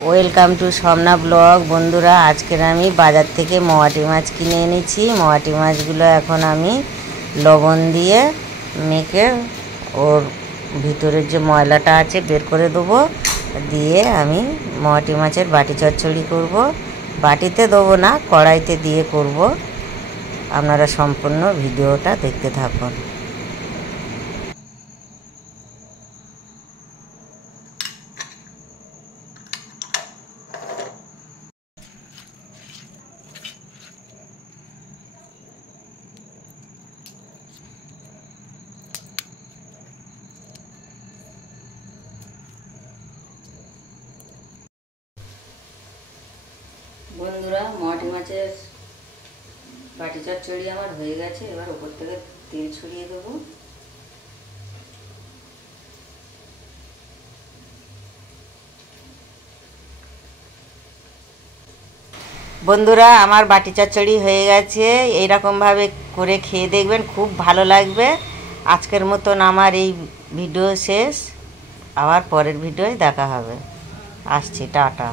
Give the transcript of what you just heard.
Welcome to Swapna blog. বন্ধুরা, আজকের আমি বাজার থেকে মোয়াটি মাছ কিনে এনেছি। মোয়াটি মাছগুলো এখন আমি লবণ দিয়ে মেখে ওর ভিতরের যে ময়লাটা আছে বের করে দেবো। দিয়ে আমি মোয়াটি মাছের বাটি চচ্চড়ি করব। বাটিতে দেবো না, কড়াইতে দিয়ে করব। আপনারা সম্পূর্ণ ভিডিওটা দেখতে থাকুন। বন্ধুরা, মোয়াটি মাছের বাটি চচ্চড়ি আমার হয়ে গেছে। এবার ওপর থেকে তেল ছড়িয়ে দেবো। বন্ধুরা, আমার বাটি চচ্চড়ি হয়ে গেছে। এইরকমভাবে করে খেয়ে দেখবেন, খুব ভালো লাগবে। আজকের মতন আমার এই ভিডিও শেষ। আবার পরের ভিডিওয় দেখা হবে। আসছি, টাটা।